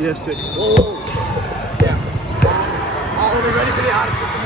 Yes, sir. Whoa. Yeah. Are we ready for the honor system?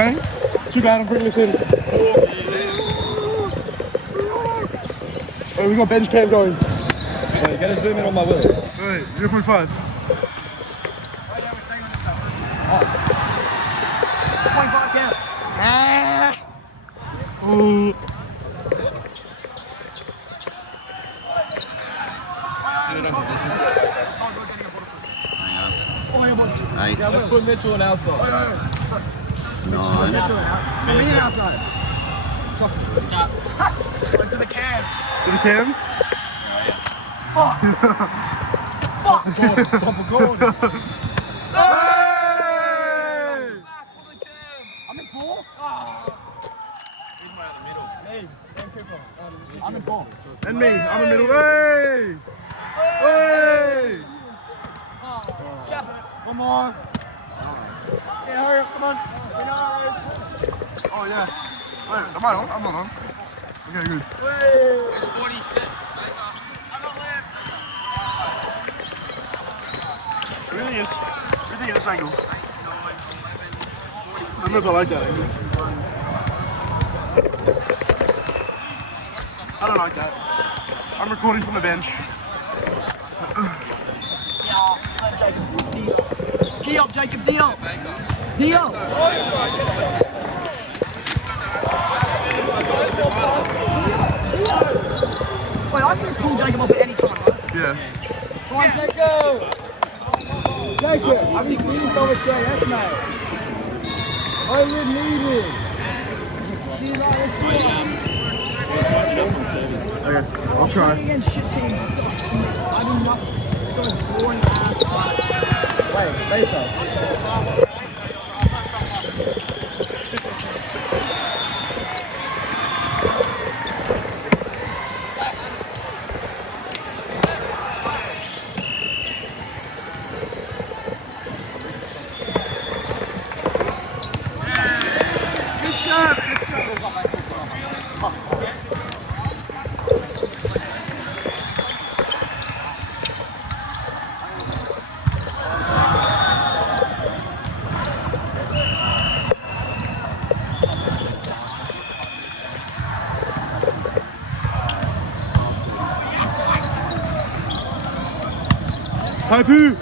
Shane? Too bad I'm bringing this in. Oh, we got bench cam going. Wait, get a zoom in on my wheels. Wait, 0.5. 0.5 count. Ooh. Hey, let's put Mitchell on outside. Me and outside. Trust me. Went to the cams. To the cams? Fuck. Fuck. Stop for goal. Hey! I'm in 4. He's my other middle. Hey, Sam Cooper. I'm in 4. And me, I'm in the middle. Hey! Hey! Come on. Yeah, hurry up, come on. Oh, yeah. Wait, am I on? I'm not on. Okay, good. It's 46. Everything is this angle. I don't know if I like that angle. I don't like that. I'm recording from the bench. Diop, Jacob, Diop. Diop. Wait, I can pull Jacob off at any time, right? Yeah. Come on, Jacob. Jacob, have you seen so much JS, mate? I would need it. Okay, I'll try. Against shit teams sucks. I do nothing. So boring ass. Wait, later. Hi, Pooh!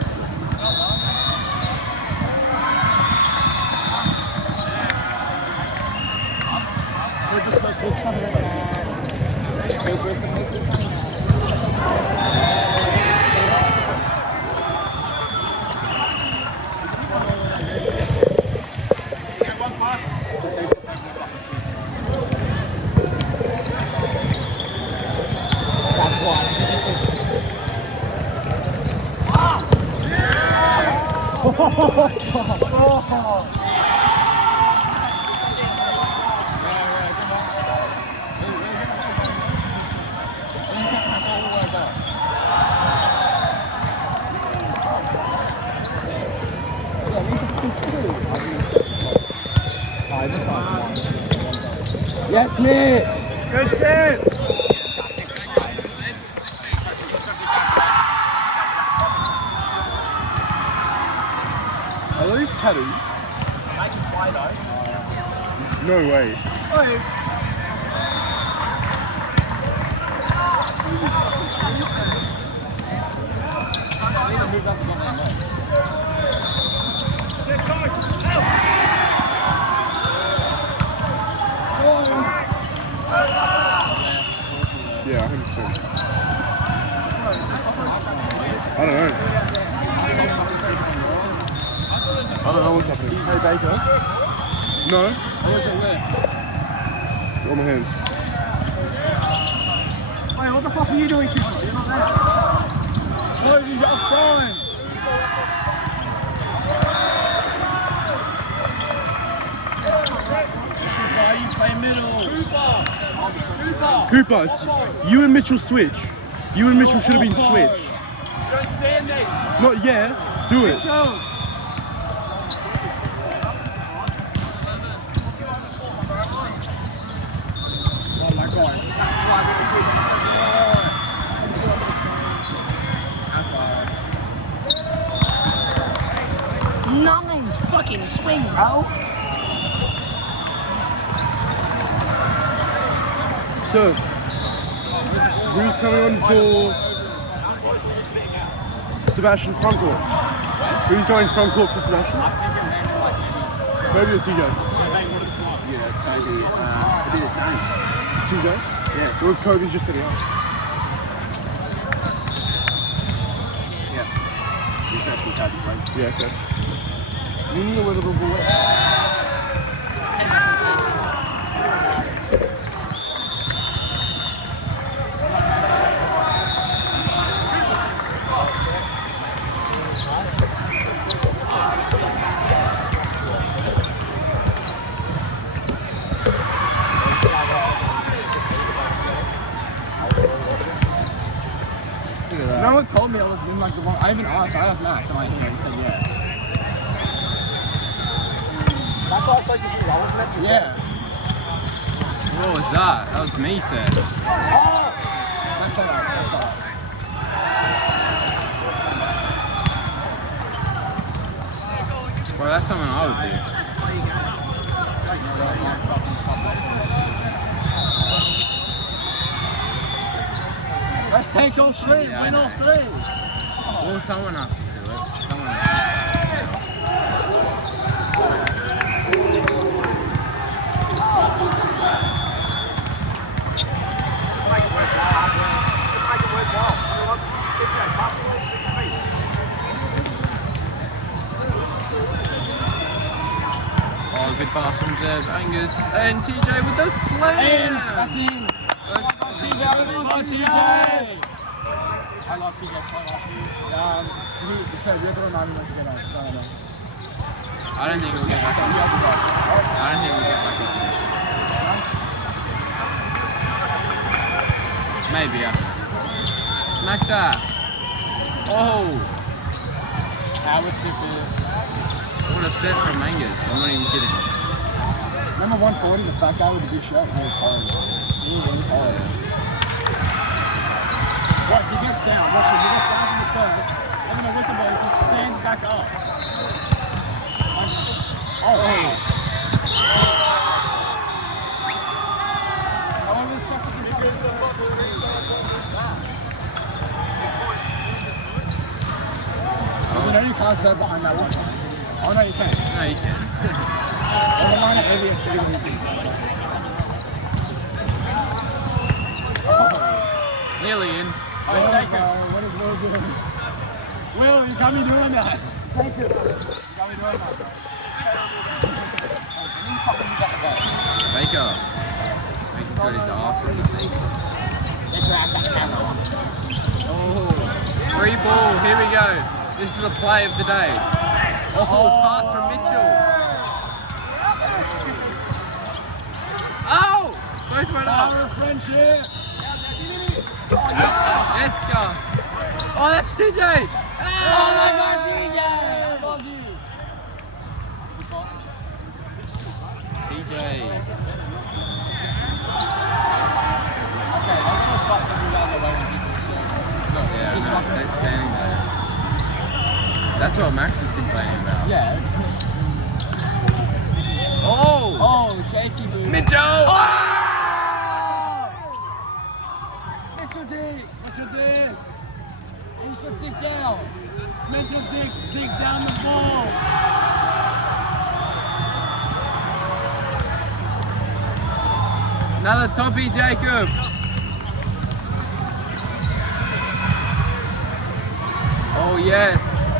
Yes, Mitch. Good tip. Are those tattoos? No way. Yeah, 100%. I don't know. I don't know what's happening. Hey, Baker. No? Where's it left? On my hands. Wait, what the fuck are you doing, Cooper? You're not there. Oh, he's up front. This is why you play middle. Cooper, you and Mitchell switch. You and Mitchell should have been switched. Don't stand there. Not yet. Do it. Oh my god. That's alright. Nice fucking swing, bro. So, who's coming on for Sebastian front court? Who's going front court for Sebastian? Kobe or TJ? Yeah, Kobe. It'd be the same. TJ? Yeah. What if Kobe's just sitting up? Yeah. He's actually Kobe's leg. Yeah, okay. You need a little bit of a No one told me I was in like the one. I even asked. I asked Max, and he said yeah. That's why I was so confused. I was meant to be Yeah. What was that? That was me, sir. Let's say that. Well, that's something I would do. Let's take off three. Yeah, I Win know. off three. Well, someone has to do it. Someone has Oh, good pass from Zeb. Angus. And TJ with the slam. That's in. TJ. I love TJ so much. So we're going to run together. I don't think we'll get back up. I don't think we'll get back up. Maybe, yeah. Smack that. Oh. Howard Sippy. What a set from Angus. I'm not even kidding. Remember 140, the fat guy with the big shirt? He was horrible. He was horrible. Watch, he gets down. Watch him. He gets down from the serve. And then the whistle blows. He stands back up. Oh. However, this stuff is good. So no, you can't serve behind that one. Oh no, you can. No, you can. On the line of ABS, you can. Nearly in. Oh, take it. What is Will doing? Will, you can't be doing that. Take it. You can't be doing that. Baker. Baker's got his arse in the thing. Get your ass out camera. Oh, free ball. Here we go. This is a play of the day. Oh, pass from Mitchell. Oh, both went Power up. of friendship. Yes, Gus. Oh, that's TJ. Oh my God, TJ! Love you. TJ. Okay, I'm gonna fuck with you out of the way when people say. Yeah, Just no, like they're this. standing there. That's what Max was complaining about. Yeah. Oh! Oh, shaky move. Mitchell! Oh! Mitchell Diggs. Mitchell Diggs. Who's the dig down? Mitchell Diggs dig down the ball. Another toppy, Jacob. Oh, yes.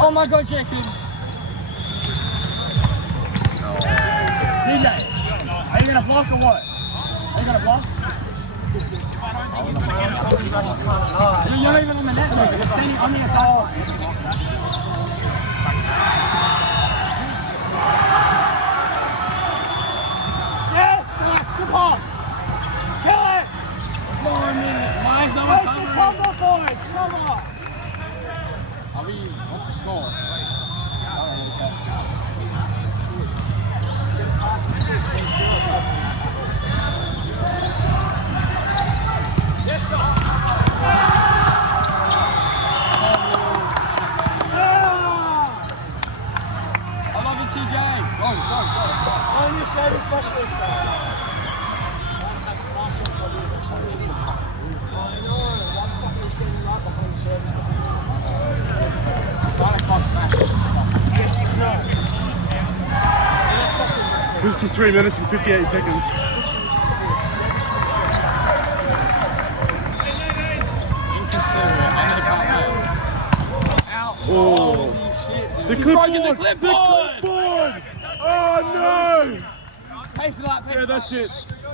Oh my God, Jacob. DJ, are you gonna block or what? Are you gonna block? You're not even on the net, mate. You're standing on the attack. Yes, Max, good pass. Kill it. Come on, man. Where's the cover, boys? Come on. Are we? What's the score? I love it, TJ. Go. I'm your saving specialist. Trying to cost smash. 53 minutes and 58 seconds. Inconsiderate. And they can't win. Out. Oh. Holy shit, dude. The He's clipboard! broken the clipboard! The clipboard! Oh no! Pay for that, pay Yeah, for that's that. it.